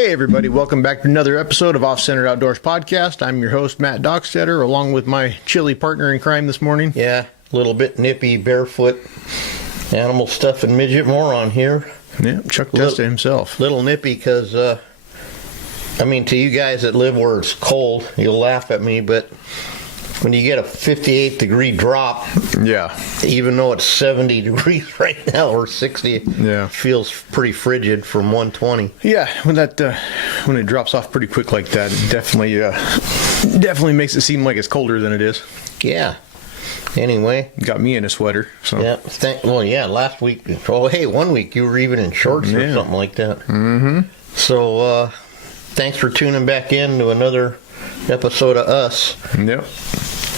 Hey everybody, welcome back to another episode of OffCentered Outdoors Podcast. I'm your host, Matt Dockstetter, along with my chilly partner in crime this morning. Yeah, a little bit nippy, barefoot, animal stuff and midget moron here. Yeah, Chuck Testa himself. Little nippy because, to you guys that live where it's cold, you'll laugh at me, but when you get a 58 degree drop, yeah, even though it's 70 degrees right now or 60, yeah, it feels pretty frigid from 120. Yeah, when it drops off pretty quick like that, it definitely makes it seem like it's colder than it is. Yeah. Anyway, got me in a sweater. So yeah. Last week, 1 week you were even in shorts or something like that. Mm-hmm. So, thanks for tuning back in to another episode of us. Yep.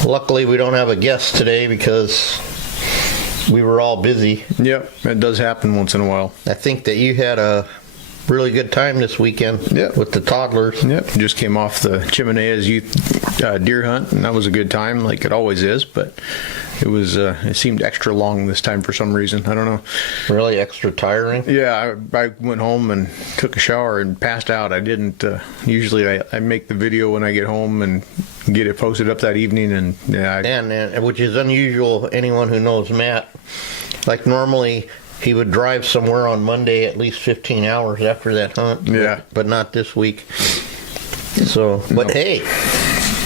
Luckily, we don't have a guest today because we were all busy. Yep, it does happen once in a while. I think that you had a really good time this weekend with the toddlers. Yep, just came off the Chimenea's youth deer hunt, and that was a good time, like it always is, but it seemed extra long this time for some reason. I don't know. Really extra tiring? Yeah, I went home and took a shower and passed out. I didn't, usually I make the video when I get home and get it posted up that evening, and and which is unusual. Anyone who knows Matt, like normally he would drive somewhere on Monday at least 15 hours after that hunt. Yeah. But not this week. So, but hey,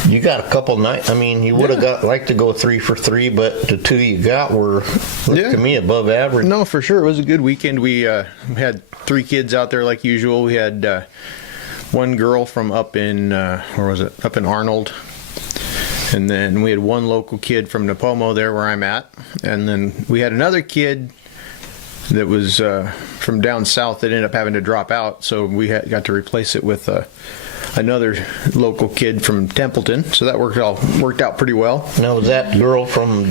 you got a couple nights. I mean, you would have liked to go 3 for 3, but the two you got were, to me, above average. No, for sure. It was a good weekend. We had 3 kids out there like usual. We had one girl from up in, up in Arnold. And then we had one local kid from Napomo there where I'm at. And then we had another kid that was from down south that ended up having to drop out. So we got to replace it with another local kid from Templeton, so that worked out pretty well. Now, was that girl from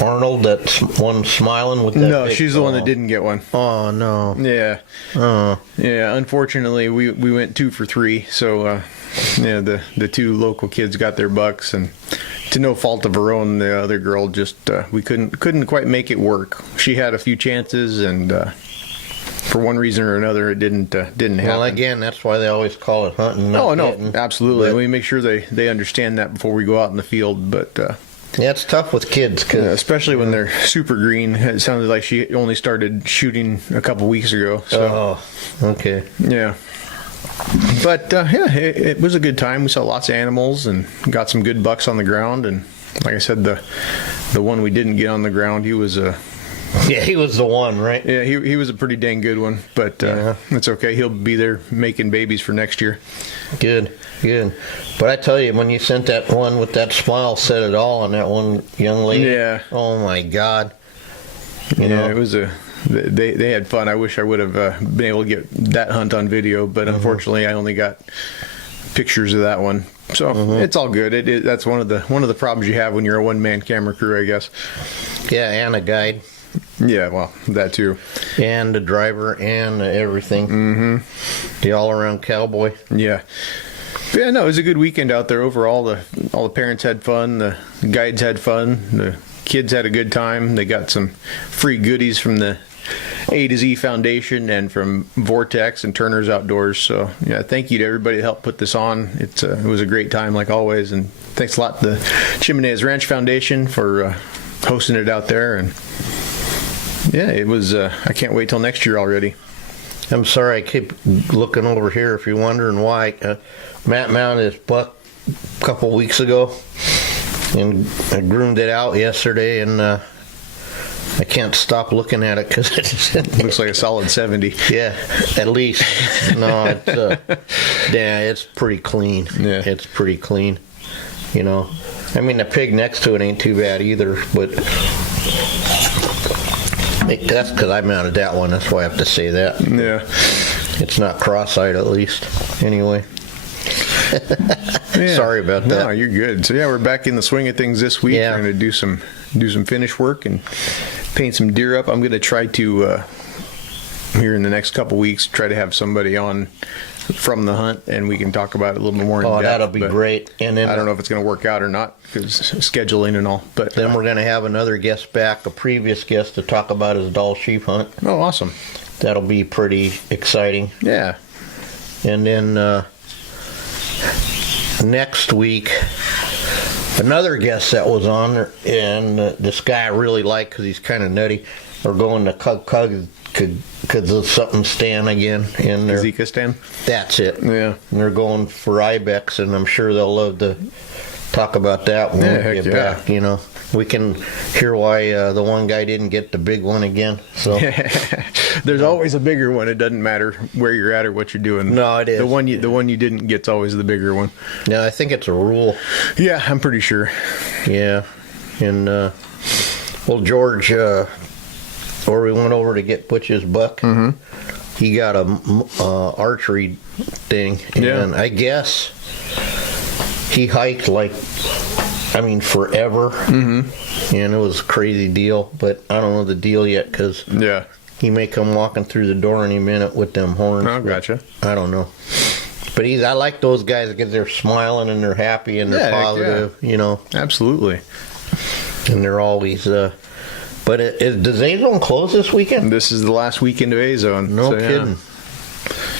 Arnold, that one smiling with that? No, she's the one that didn't get one. Oh no. Yeah. Oh. Yeah. Unfortunately, we went 2 for 3. So the 2 local kids got their bucks, and to no fault of her own, the other girl just we couldn't quite make it work. She had a few chances, and for one reason or another, it didn't happen. Well, again, that's why they always call it hunting. Oh no, absolutely. We make sure they understand that before we go out in the field. But yeah, it's tough with kids, especially when they're super green. It sounded like she only started shooting a couple weeks ago. So. Oh, okay. Yeah. But it was a good time. We saw lots of animals and got some good bucks on the ground. And like I said, the one we didn't get on the ground, he was he was the one, right? Yeah, he was a pretty dang good one, but it's okay. He'll be there making babies for next year. Good. But I tell you, when you sent that one with that smile, said it all on that one young lady. Yeah. Oh my God. You know, it was they had fun. I wish I would have been able to get that hunt on video, but unfortunately, I only got pictures of that one. So it's all good. That's one of the problems you have when you're a one-man camera crew, I guess. Yeah, and a guide. Yeah, well, that too. And the driver and everything. Mm-hmm. The all-around cowboy. Yeah. Yeah, no, it was a good weekend out there overall. All the parents had fun. The guides had fun. The kids had a good time. They got some free goodies from the A to Z Foundation and from Vortex and Turner's Outdoors. So, yeah, thank you to everybody that helped put this on. It was a great time, like always. And thanks a lot to the Chimenea's Ranch Foundation for hosting it out there. And yeah, it was. I can't wait till next year already. I'm sorry, I keep looking over here if you're wondering why. Matt mounted his buck a couple weeks ago, and I groomed it out yesterday, and I can't stop looking at it because it looks like a solid 70. Yeah, at least. No, it's pretty clean. Yeah, it's pretty clean. You know, I mean, the pig next to it ain't too bad either, but. That's because I mounted that one. That's why I have to say that. Yeah. It's not cross-eyed, at least. Anyway. Yeah. Sorry about that. No, you're good. So, yeah, we're back in the swing of things this week. Yeah. We're going to do some finish work and paint some deer up. I'm going to try to, here in the next couple weeks, try to have somebody on from the hunt, and we can talk about it a little bit more in depth. Oh, that'll be great. And then I don't know if it's going to work out or not because scheduling and all. But then we're going to have another guest back, a previous guest, to talk about his Dall sheep hunt. Oh, awesome. That'll be pretty exciting. Yeah. And then next week, another guest that was on, and this guy I really like because he's kind of nutty. We're going to Kazakhstan again. In there. Kazakhstan? That's it. Yeah. And they're going for ibex, and I'm sure they'll love to talk about that when we get back. You know, we can hear why the one guy didn't get the big one again. So there's always a bigger one. It doesn't matter where you're at or what you're doing. No, it is. The one you didn't get's always the bigger one. Yeah, I think it's a rule. Yeah, I'm pretty sure. Yeah, and well, George, where we went over to get Butch's buck, he got a archery thing, and I guess he hiked forever, and it was a crazy deal. But I don't know the deal yet because he may come walking through the door any minute with them horns. Oh, gotcha. I don't know. But I like those guys because they're smiling and they're happy and they're positive, you know. Absolutely. And they're always. But does A-Zone close this weekend? This is the last weekend of A-Zone. No kidding.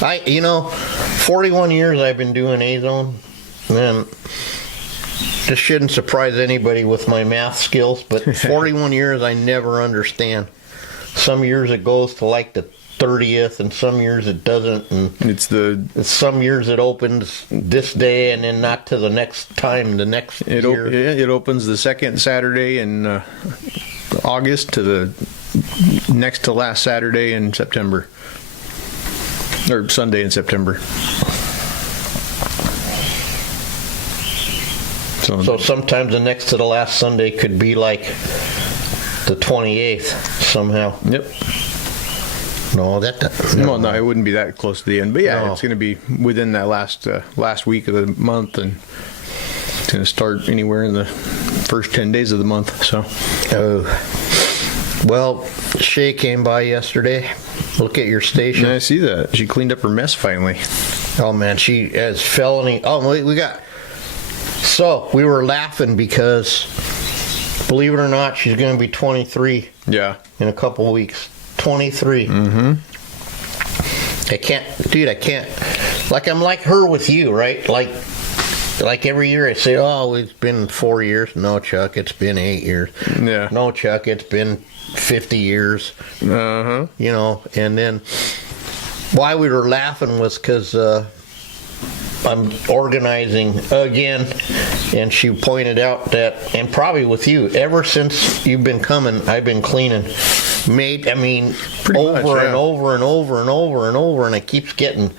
41 years I've been doing A-Zone, and this shouldn't surprise anybody with my math skills, but 41 years I never understand. Some years it goes to like the 30th, and some years it doesn't, and some years it opens this day and then not to the next time the next year. It opens the second Saturday in August to the next to last Saturday in September, or Sunday in September. So sometimes the next to the last Sunday could be like the 28th somehow. Yep. No, no, it wouldn't be that close to the end. But yeah, It's going to be within that last week of the month, and it's going to start anywhere in the first 10 days of the month. So. Well, Shay came by yesterday. Look at your station. Yeah, I see that. She cleaned up her mess finally. Oh man, she has felony. Oh, we got. So we were laughing because, believe it or not, she's going to be 23. Yeah. In a couple weeks. 23. I can't. Like, I'm like her with you, right? Like every year I say, oh, it's been 4 years. No, Chuck, it's been 8 years. Yeah. No, Chuck, it's been 50 years. Uh-huh. You know, and then why we were laughing was because I'm organizing again, and she pointed out that, and probably with you, ever since you've been coming, I've been cleaning. Pretty over and over and over and over and over, and it keeps getting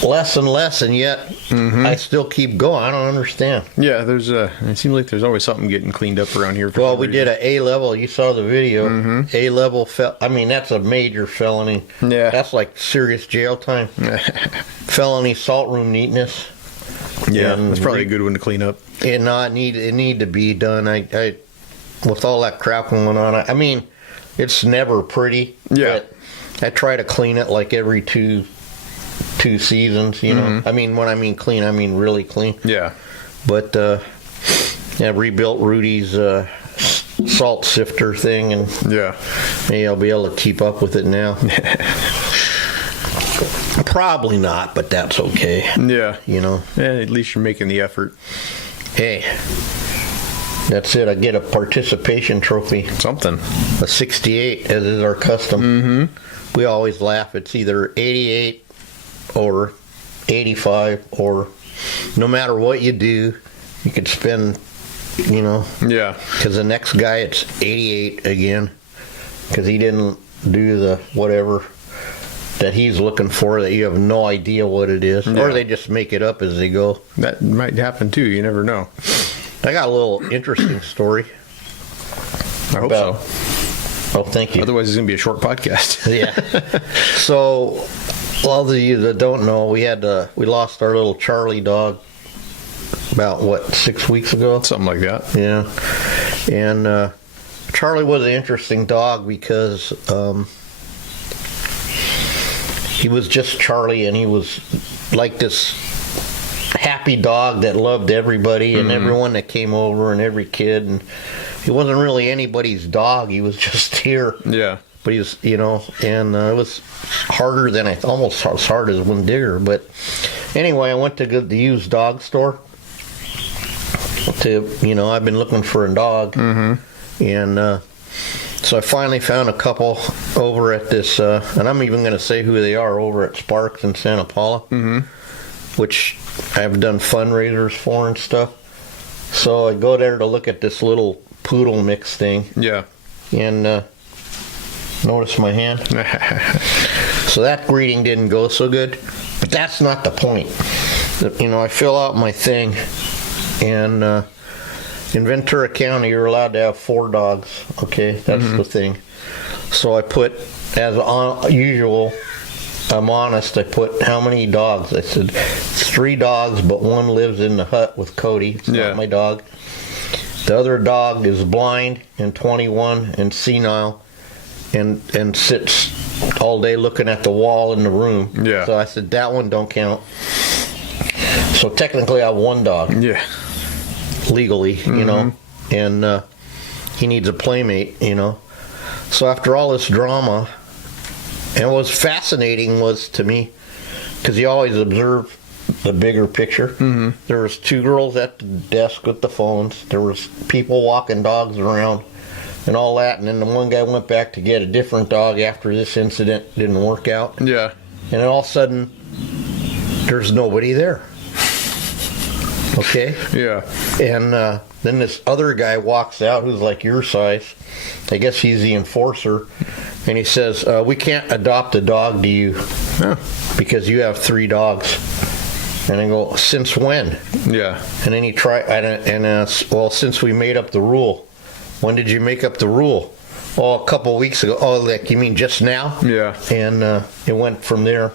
less and less, and yet I still keep going. I don't understand. Yeah, it seems like there's always something getting cleaned up around here. Well, we did an A-level. You saw the video. A-level, that's a major felony. Yeah. That's like serious jail time. Felony salt room neatness. Yeah, that's probably a good one to clean up. It need to be done. I with all that crap going on, I mean, it's never pretty. Yeah. But I try to clean it like every two seasons, you know. I mean, when I mean clean, I mean really clean. Yeah. But I rebuilt Rudy's salt sifter thing, and maybe I'll be able to keep up with it now. Probably not, but that's okay. Yeah. You know. Yeah, at least you're making the effort. Hey. That's it. I get a participation trophy. Something. A 68, as is our custom. We always laugh. It's either 88 or 85, or no matter what you do, you could spend, you know. Yeah. Because the next guy, it's 88 again, because he didn't do the whatever that he's looking for that you have no idea what it is. Yeah. Or they just make it up as they go. That might happen too. You never know. I got a little interesting story. I hope so. Oh, thank you. Otherwise, it's going to be a short podcast. Yeah. So, all of you that don't know, we lost our little Charlie dog about, 6 weeks ago? Something like that. Yeah. And Charlie was an interesting dog because he was just Charlie, and he was like this happy dog that loved everybody and everyone that came over and every kid, and he wasn't really anybody's dog. He was just here. Yeah. but he's, and it was harder than almost as hard as one digger. But anyway, I went to the used dog store I've been looking for a dog. And so I finally found a couple over at this, and I'm even going to say who they are, over at Sparks in Santa Paula, which I've done fundraisers for and stuff. So I go there to look at this little poodle mix thing. Yeah. And notice my hand. So that breeding didn't go so good, but that's not the point. I fill out my thing, and in Ventura County, you're allowed to have 4 dogs. Okay, that's the thing. So I put, as usual, I'm honest, I put how many dogs. I said 3 dogs, but one lives in the hut with Cody. It's not my dog. The other dog is blind and 21 and senile, and sits all day looking at the wall in the room. Yeah. So I said that one don't count. So technically I have 1 dog. Yeah. Legally, and he needs a playmate, So after all this drama, and what was fascinating was to me, because you always observe the bigger picture. There was 2 girls at the desk with the phones. There was people walking dogs around and all that. And then the one guy went back to get a different dog after this incident didn't work out. Yeah. And then all of a sudden, there's nobody there. Okay? Yeah. And then this other guy walks out who's like your size. I guess he's the enforcer. And he says, we can't adopt a dog to you because you have 3 dogs. And I go, since when? Yeah. And then he well, since we made up the rule. When did you make up the rule? Oh, a couple of weeks ago. Oh, like, you mean just now? Yeah. And it went from there.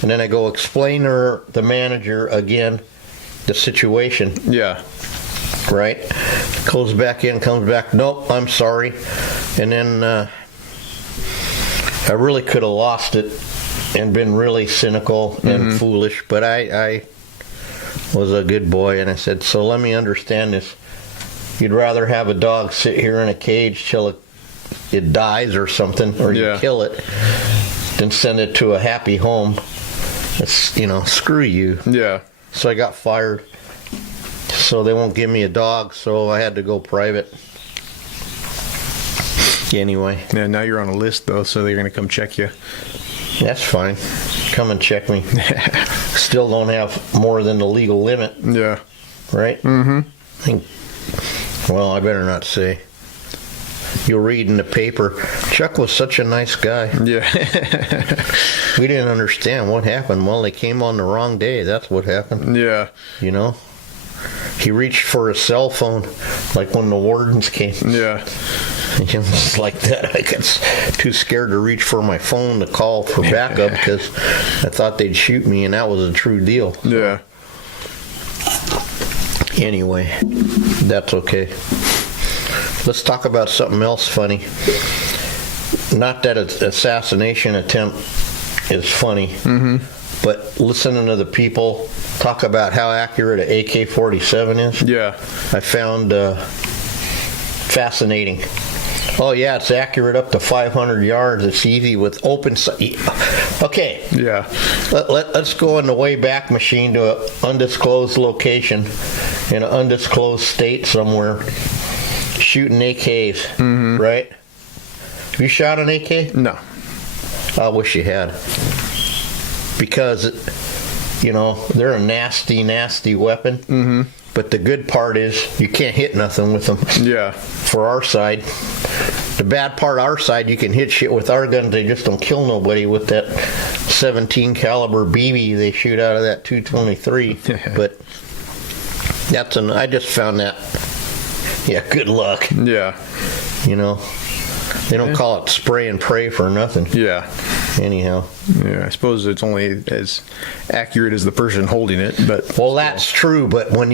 And then I go, explain to the manager again the situation. Yeah. Right? Goes back in, comes back, nope, I'm sorry. And then I really could have lost it and been really cynical and foolish, but I was a good boy, and I said, so let me understand this. You'd rather have a dog sit here in a cage till it dies or something, or you kill it, than send it to a happy home. It's, screw you. Yeah. So I got fired. So they won't give me a dog, so I had to go private. Anyway. Yeah, now you're on a list, though, so they're going to come check you. That's fine. Come and check me. Still don't have more than the legal limit. Yeah. Right? Well, I better not say. You'll read in the paper, Chuck was such a nice guy. Yeah. We didn't understand what happened. Well, they came on the wrong day. That's what happened. Yeah. He reached for his cell phone, like when the wardens came. Yeah. Just like that. I got too scared to reach for my phone to call for backup because I thought they'd shoot me, and that was a true deal. Yeah. Anyway, that's okay. Let's talk about something else funny. Not that an assassination attempt is funny, but listening to the people talk about how accurate an AK-47 is, I found fascinating. Oh yeah, it's accurate up to 500 yards. It's easy with open sight. Okay. Yeah. Let's go in the Wayback Machine to an undisclosed location in an undisclosed state somewhere, shooting AKs. Right? Have you shot an AK? No. I wish you had, because they're a nasty, nasty weapon. But the good part is you can't hit nothing with them. Yeah. For our side. The bad part, our side, you can hit shit with our guns. They just don't kill nobody with that 17 caliber BB they shoot out of that 223. But I just found that. Yeah, good luck. Yeah. They don't call it spray and pray for nothing. Yeah. Anyhow. Yeah, I suppose it's only as accurate as the person holding it, but... Well, that's true, but when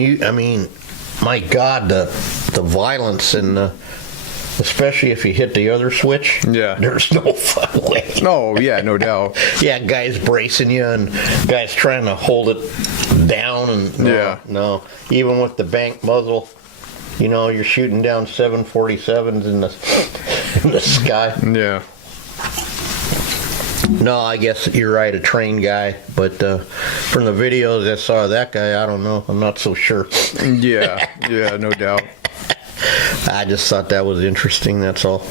my God, the violence and especially if you hit the other switch, there's no fun way. Oh, yeah, no doubt. Yeah, guys bracing you and guys trying to hold it down. And no. Even with the bank muzzle, you're shooting down 747s in the sky. Yeah. No, I guess you're right, a trained guy. But from the videos I saw of that guy, I don't know. I'm not so sure. Yeah, no doubt. I just thought that was interesting, that's all.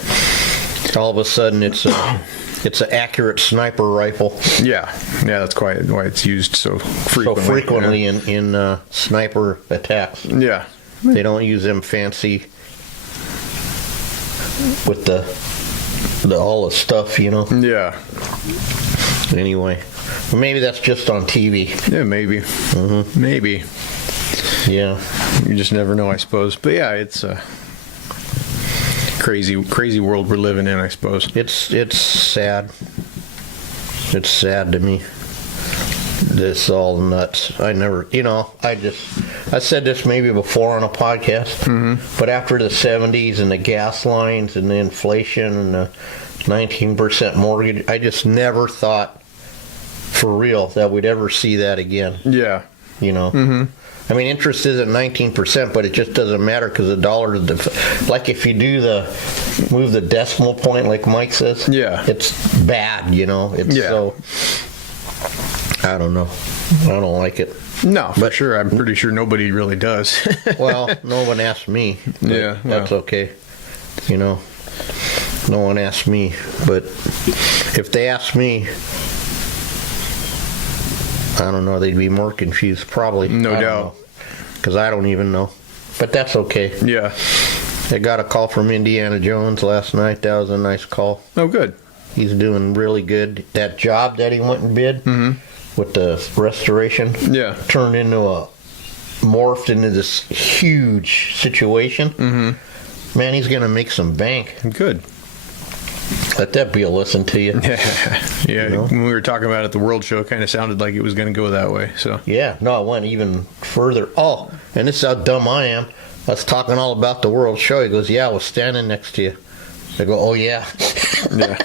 All of a sudden, it's an accurate sniper rifle. Yeah, that's quite why it's used so frequently. So frequently in sniper attacks. Yeah. They don't use them fancy with the all the stuff, you know. Yeah. Anyway, maybe that's just on TV. Yeah, maybe. Mm-hmm. Maybe. Yeah. You just never know, I suppose. But yeah, it's a crazy world we're living in, I suppose. It's sad. It's sad to me. This all nuts. I never, I said this maybe before on a podcast, but after the 70s and the gas lines and the inflation and the 19% mortgage, I just never thought for real that we'd ever see that again. Yeah. I mean, interest is at 19%, but it just doesn't matter because the dollar, like if you move the decimal point, like Mike says, it's bad, It's so, I don't know. I don't like it. No, for sure. I'm pretty sure nobody really does. Well, no one asked me. Yeah. That's okay. No one asked me. But if they asked me, I don't know, they'd be more confused, probably. No doubt. Because I don't even know. But that's okay. Yeah. I got a call from Indiana Jones last night. That was a nice call. Oh, good. He's doing really good. That job that he went and bid with the restoration turned into morphed into this huge situation. Man, he's going to make some bank. Good. Let that be a lesson to you. Yeah. When we were talking about it at the World Show, it kind of sounded like it was going to go that way. So yeah, no, it went even further. Oh, and this is how dumb I am. I was talking all about the World Show. He goes, "Yeah, I was standing next to you." I go, "Oh yeah." Yeah.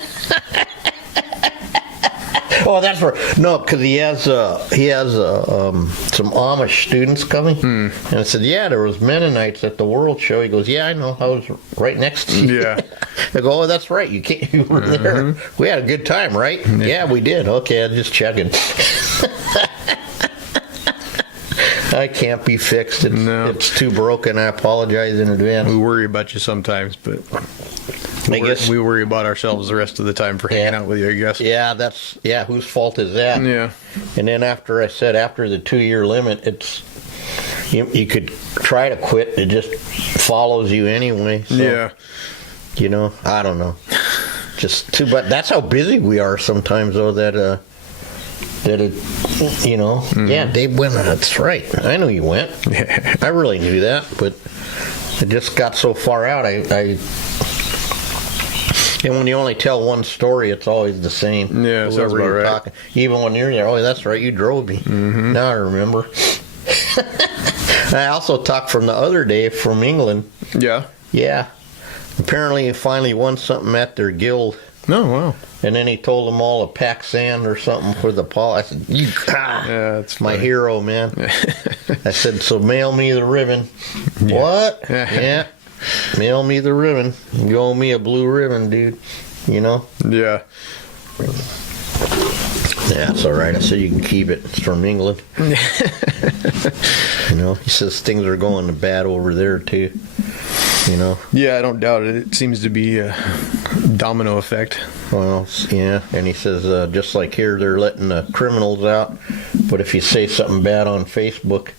Oh, that's right. No, because he has some Amish students coming, and I said, "Yeah, there was Mennonites at the World Show." He goes, "Yeah, I know. I was right next to you." Yeah. I go, "Oh, that's right. You were there. We had a good time, right?" Yeah, we did. Okay, I'm just checking. I can't be fixed. It's too broken. I apologize in advance. We worry about you sometimes, but we worry about ourselves the rest of the time for hanging out with you, I guess. Yeah, whose fault is that? Yeah. And then after the 2-year limit, it's you could try to quit. It just follows you anyway. So, yeah. I don't know. Just too, but that's how busy we are sometimes, though. Yeah, Dave went. That's right. I knew you went. I really knew that, but it just got so far out. And when you only tell one story, it's always the same. Yeah, sounds about right. Talking. Even when you're there, oh, that's right, you drove me. Now I remember. I also talked from the other day from England. Yeah. Yeah. Apparently he finally won something at their guild. Oh, wow. And then he told them all to pack sand or something for the paw. I said, that's my hero, man. I said, so mail me the ribbon. Yeah. What? Yeah. Mail me the ribbon. You owe me a blue ribbon, dude. Yeah. Yeah, it's all right. I said you can keep it. It's from England. He says things are going bad over there, too. Yeah, I don't doubt it. It seems to be a domino effect. Well, yeah, and he says, just like here, they're letting the criminals out, but if you say something bad on Facebook,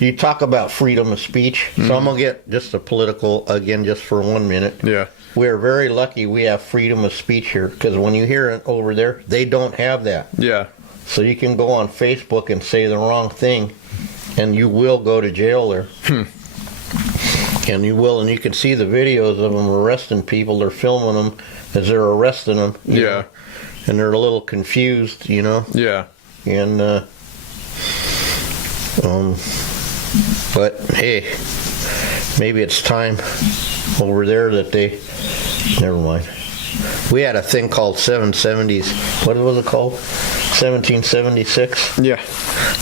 you talk about freedom of speech, so I'm going to get just a political, again, just for 1 minute. Yeah. We're very lucky we have freedom of speech here, because when you hear it over there, they don't have that. Yeah. So you can go on Facebook and say the wrong thing, and you will go to jail there. And you will, and you can see the videos of them arresting people. They're filming them as they're arresting them. Yeah. And they're a little confused, Yeah. And, but hey, maybe it's time over there that never mind. We had a thing called 770s. What was it called? 1776? Yeah.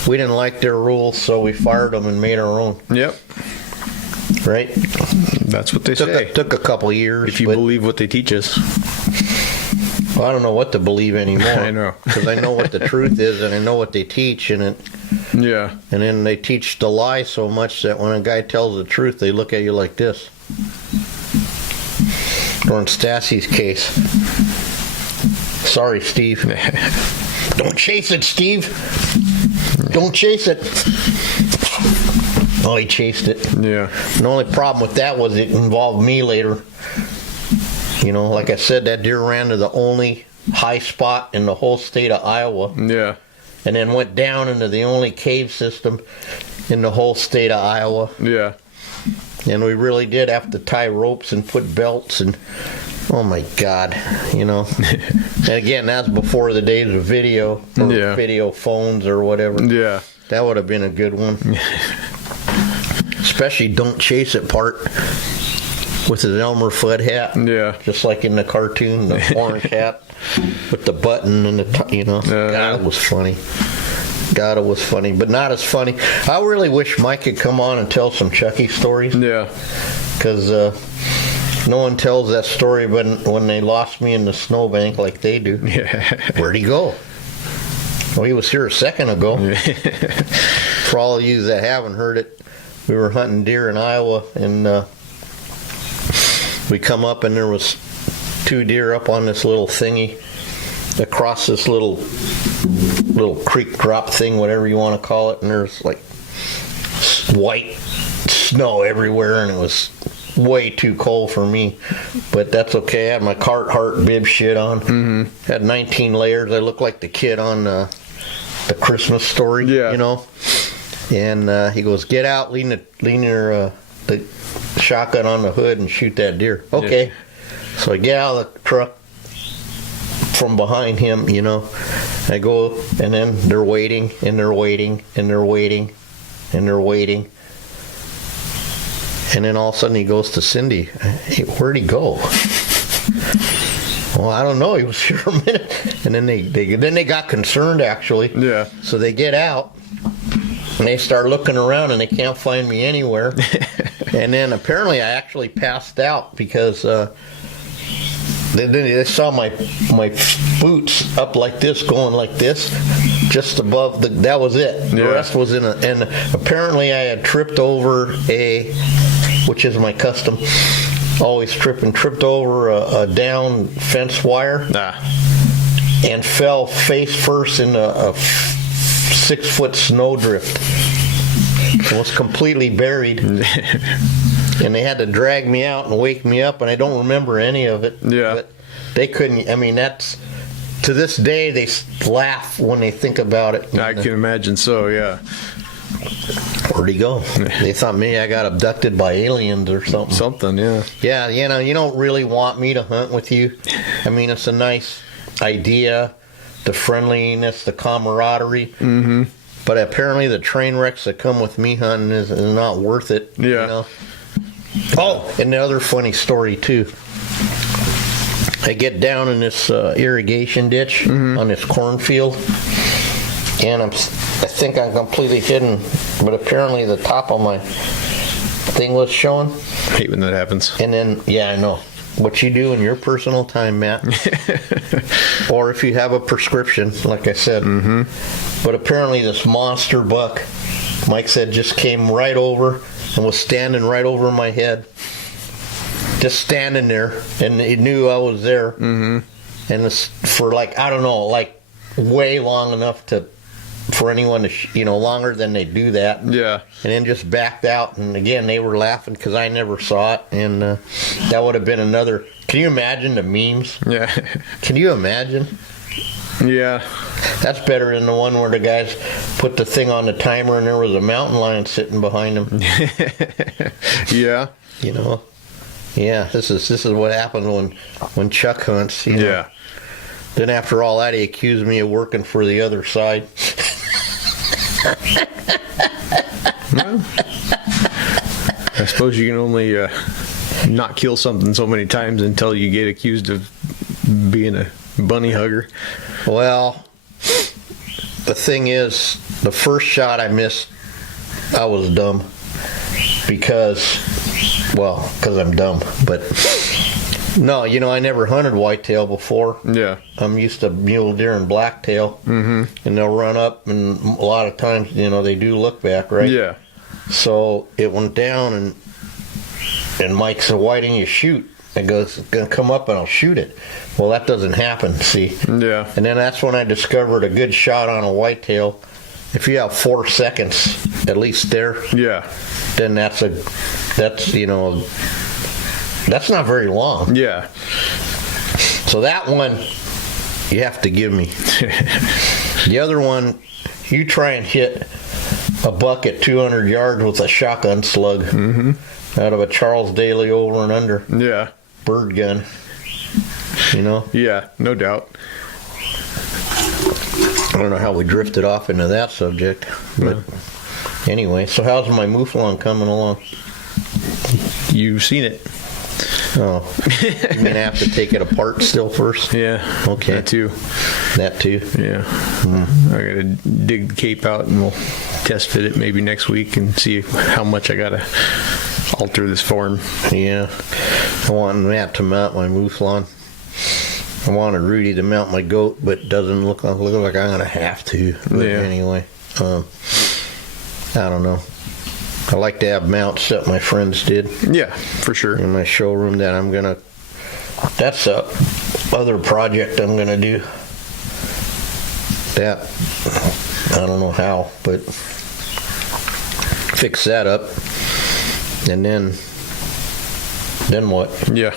We didn't like their rules, so we fired them and made our own. Yep. Right? That's what they say. Took a couple years. If you believe what they teach us. Well, I don't know what to believe anymore. I know. Because I know what the truth is, and I know what they teach, and then they teach the lie so much that when a guy tells the truth, they look at you like this. Or in Stassi's case, sorry, Steve. Don't chase it, Steve. Don't chase it. Oh, he chased it. Yeah. The only problem with that was it involved me later. You know, like I said, that deer ran to the only high spot in the whole state of Iowa. Yeah. And then went down into the only cave system in the whole state of Iowa. Yeah. And we really did have to tie ropes and put belts and, oh my God, you know. And again, that's before the days of video or video phones or whatever. Yeah. That would have been a good one. Especially don't chase it part with his Elmer Fudd hat. Yeah. Just like in the cartoon, the orange hat with the button and the, you know. God, it was funny. God, it was funny, but not as funny. I really wish Mike could come on and tell some Chucky stories. Yeah. Because no one tells that story when they lost me in the snowbank like they do. Yeah. Where'd he go? Well, he was here a second ago. For all of you that haven't heard it, we were hunting deer in Iowa, and we come up, and there was 2 deer up on this little thingy across this little creek drop thing, whatever you want to call it, and there's like white snow everywhere, and it was way too cold for me, but that's okay. I had my Carhartt bib shit on. Mm-hmm. Had 19 layers. I looked like the kid on the Christmas Story, you know. And he goes, "Get out, lean your the shotgun on the hood and shoot that deer." Okay. Yeah. So I get out of the truck from behind him, you know. I go, and then they're waiting, and they're waiting, and they're waiting, and they're waiting. And then all of a sudden he goes to Cindy. "Hey, where'd he go?" "Well, I don't know. He was here a minute." And then they got concerned, actually. Yeah. So they get out and they start looking around, and they can't find me anywhere. And then apparently I actually passed out because they saw my boots up like this, going like this, just above that was it. The rest was in and apparently I had tripped over which is my custom, always tripped over a down fence wire, and fell face first in a 6-foot snowdrift. It was completely buried. And they had to drag me out and wake me up, and I don't remember any of it. Yeah. But they couldn't, I mean, that's, to this day, they laugh when they think about it. I can imagine so, yeah. Where'd he go? They thought maybe I got abducted by aliens or something. Something, yeah. Yeah, you know, you don't really want me to hunt with you. I mean, it's a nice idea, the friendliness, the camaraderie. Mm-hmm. But apparently the train wrecks that come with me hunting is not worth it. Yeah. You know? Oh, and the other funny story, too. I get down in this irrigation ditch on this cornfield, and I think I'm completely hidden, but apparently the top of my thing was showing. I hate when that happens. And then, yeah, I know. What you do in your personal time, Matt. Or if you have a prescription, like I said. Mm-hmm. But apparently this monster buck, Mike said, just came right over and was standing right over my head. Just standing there, and he knew I was there. Mm-hmm. And it's for like, I don't know, like way long enough for anyone to, longer than they do that. Yeah. And then just backed out. And again, they were laughing because I never saw it. And that would have been another. Can you imagine the memes? Yeah. Can you imagine? Yeah. That's better than the one where the guys put the thing on the timer and there was a mountain lion sitting behind them. Yeah. Yeah, this is what happens when Chuck hunts. Yeah. Then after all that, he accused me of working for the other side. Well, I suppose you can only not kill something so many times until you get accused of being a bunny hugger. Well, the thing is, the first shot I missed, I was dumb. Because I'm dumb. But No, I never hunted whitetail before. Yeah. I'm used to mule deer and blacktail. Mm-hmm. And they'll run up, and a lot of times, they do look back, right? Yeah. So it went down, and Mike said, "Why didn't you shoot?" It goes, "It's going to come up and I'll shoot it." Well, that doesn't happen, see? Yeah. And then that's when I discovered a good shot on a whitetail. If you have 4 seconds, at least there, Yeah. then that's not very long. Yeah. So that one, you have to give me. The other one, you try and hit a buck at 200 yards with a shotgun slug out of a Charles Daly over and under Yeah. bird gun. Yeah, no doubt. I don't know how we drifted off into that subject, but anyway. So how's my mouflon coming along? You've seen it. Oh, you mean I have to take it apart still first? Yeah. Okay. That too. That too. Yeah. I gotta dig the cape out, and we'll test fit it maybe next week and see how much I gotta alter this form. Yeah. I want Matt to mount my mouflon. I wanted Rudy to mount my goat, but it doesn't look like I'm gonna have to. But anyway, I don't know. I like to have mounts that my friends did. Yeah, for sure. In my showroom that's a other project I'm gonna do. That, I don't know how, but fix that up. And then what? Yeah.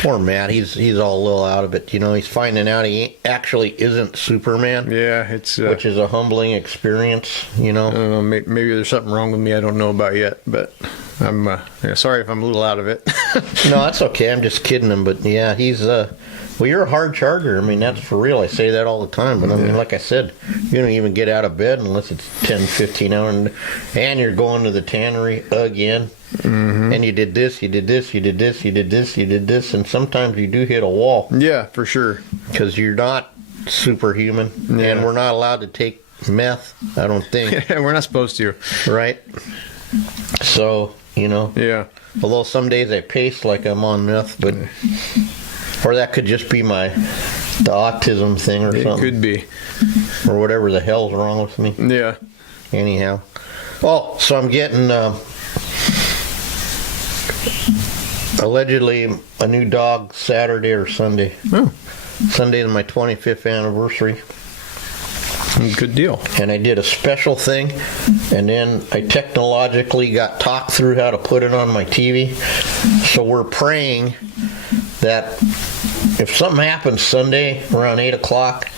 Poor Matt, he's all a little out of it. He's finding out he actually isn't Superman. Yeah, it's which is a humbling experience. I don't know. Maybe there's something wrong with me I don't know about yet, but I'm sorry if I'm a little out of it. No, that's okay. I'm just kidding him. But yeah, he's well, you're a hard charger. I mean, that's for real. I say that all the time. But I mean, like I said, you don't even get out of bed unless it's 10, 15 hours, and you're going to the tannery again. Mm-hmm. And you did this, you did this, you did this, you did this, you did this, and sometimes you do hit a wall. Yeah, for sure. Because you're not superhuman, and we're not allowed to take meth, I don't think. We're not supposed to. Right? So, Yeah. Although some days I pace like I'm on meth, but... Or that could just be the autism thing or something. It could be. Or whatever the hell's wrong with me. Yeah. Anyhow. Oh, so I'm getting... allegedly a new dog Saturday or Sunday. Oh. Sunday is my 25th anniversary. Good deal. And I did a special thing, and then I technologically got talked through how to put it on my TV. So we're praying that if something happens Sunday around 8 o'clock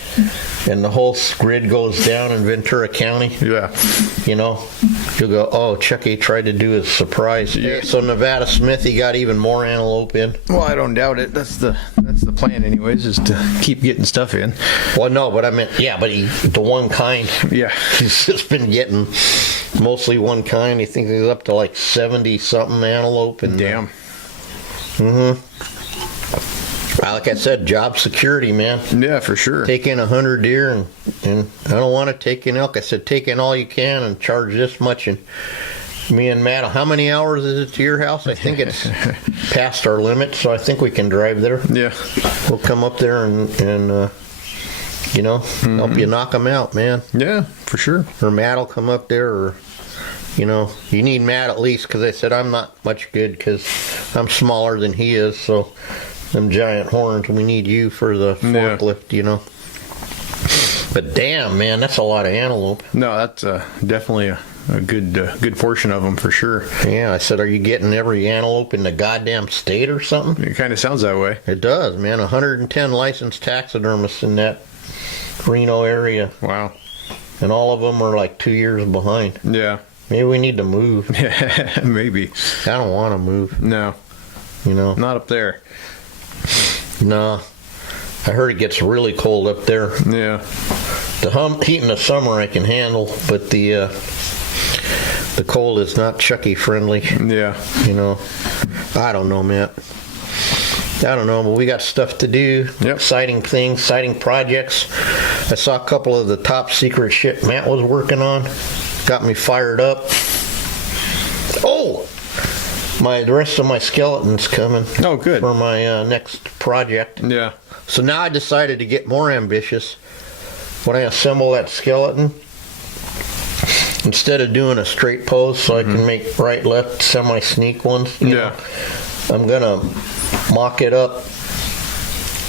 and the whole grid goes down in Ventura County, you'll go, oh, Chucky tried to do his surprise. Yeah. So Nevada Smith, he got even more antelope in. Well, I don't doubt it. That's the plan anyways, is to keep getting stuff in. Well, no, but I meant, but the one kind. Yeah. He's just been getting mostly one kind. He thinks he's up to like 70-something antelope. And damn. Like I said, job security, man. Yeah, for sure. Take in 100 deer, and I don't want to take in elk. I said, take in all you can and charge this much. And me and Matt, how many hours is it to your house? I think it's past our limit, so I think we can drive there. Yeah. We'll come up there and help you knock them out, man. Yeah, for sure. Or Matt will come up there, or, you need Matt at least, because I said I'm not much good because I'm smaller than he is, so... Them giant horns, we need you for the forklift, But damn, man, that's a lot of antelope. No, that's definitely a good portion of them for sure. Yeah, I said, are you getting every antelope in the goddamn state or something? It kind of sounds that way. It does, man. 110 licensed taxidermists in that Reno area. Wow. And all of them are like 2 years behind. Yeah. Maybe we need to move. Yeah, maybe. I don't want to move. No. Not up there. No. I heard it gets really cold up there. Yeah. The heat in the summer I can handle, but the cold is not Chucky friendly. Yeah. I don't know, Matt. I don't know, but we got stuff to do. Yep. Exciting things, exciting projects. I saw a couple of the top secret shit Matt was working on. Got me fired up. Oh! the rest of my skeleton's coming. Oh, good. For my next project. Yeah. So now I decided to get more ambitious. When I assemble that skeleton, instead of doing a straight pose so I can make right, left, semi-sneak ones, you know, I'm going to mock it up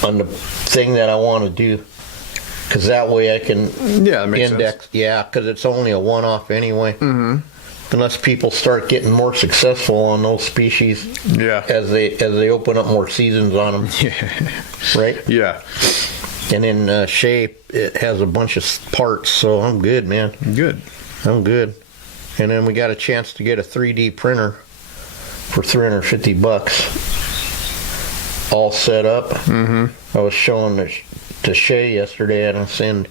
on the thing that I want to do. Because that way I can that makes index. sense. Yeah, because it's only a one-off anyway. Unless people start getting more successful on those species as they open up more seasons on them. Right? Yeah. And in shape, it has a bunch of parts, so I'm good, man. Good. I'm good. And then we got a chance to get a 3D printer for $350, all set up. I was showing to Shay yesterday, and I said,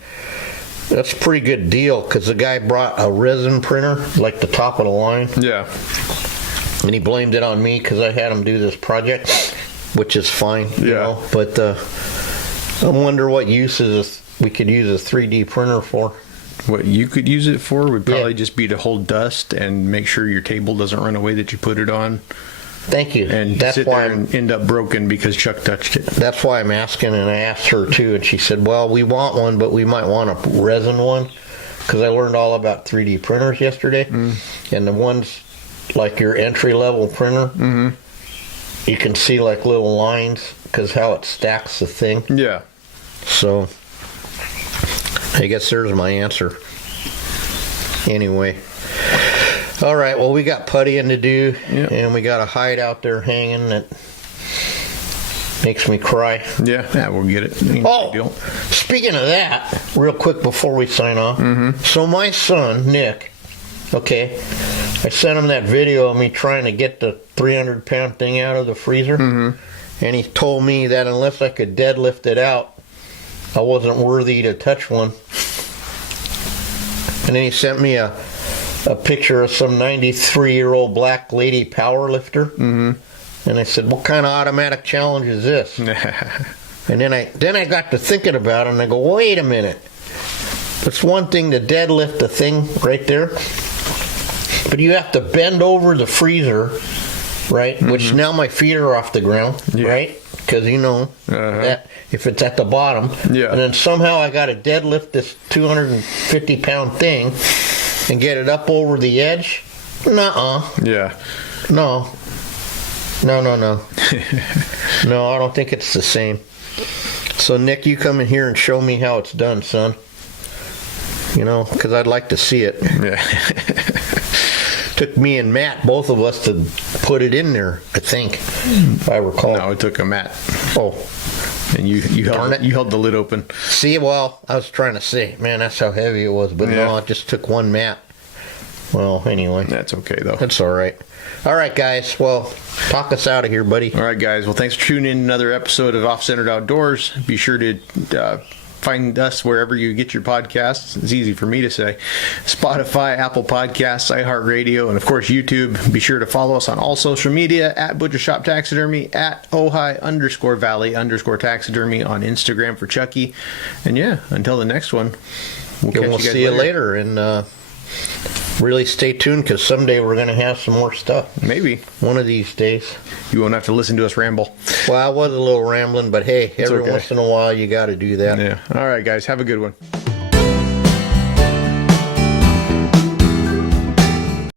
that's a pretty good deal, because the guy brought a resin printer, like the top of the line. Yeah. And he blamed it on me because I had him do this project, which is fine, you know. But I wonder what uses we could use a 3D printer for. What you could use it for would probably just be to hold dust and make sure your table doesn't run away that you put it on. Thank you. And that's sit why there and end up broken because Chuck touched it. That's why I'm asking, and I asked her too, and she said, well, we want one, but we might want a resin one, because I learned all about 3D printers yesterday. And the ones like your entry-level printer, you can see like little lines because how it stacks the thing. Yeah. So I guess there's my answer. Anyway. All right, well, we got puttying to do, and we got a hide out there hanging that makes me cry. Yeah, we'll get it. Speaking of that, real quick before we sign off. So my son, Nick, I sent him that video of me trying to get the 300-pound thing out of the freezer, and he told me that unless I could deadlift it out, I wasn't worthy to touch one. And then he sent me a picture of some 93-year-old black lady power lifter. And I said, what kind of automatic challenge is this? And then I got to thinking about it, and I go, wait a minute. It's one thing to deadlift the thing right there, but you have to bend over the freezer, right? Which now my feet are off the ground, right? Because you know that if it's at the bottom. And then somehow I got to deadlift this 250-pound thing and get it up over the edge. Nuh-uh. Yeah. No. No, I don't think it's the same. So, Nick, you come in here and show me how it's done, son. You know, because I'd like to see it. Yeah. Took me and Matt, both of us, to put it in there, I think, if I recall. No, it took a Matt. Oh. And you held the lid open. See, well, I was trying to say, man, that's how heavy it was. But no, it just took one Matt. Well, anyway. That's okay, though. That's all right. All right, guys. Well, talk us out of here, buddy. All right, guys. Well, thanks for tuning in to another episode of Off-Centered Outdoors. Be sure to find us wherever you get your podcasts. It's easy for me to say. Spotify, Apple Podcasts, iHeart Radio, and, of course, YouTube. Be sure to follow us on all social media, at Butcher Shop Taxidermy, at Ojai_Valley_Taxidermy on Instagram for Chucky. And, until the next one, we'll see you later. And really stay tuned, because someday we're going to have some more stuff. Maybe. One of these days. You won't have to listen to us ramble. Well, I was a little rambling, but hey, every once in a while you got to do that. Yeah. All right, guys. Have a good one.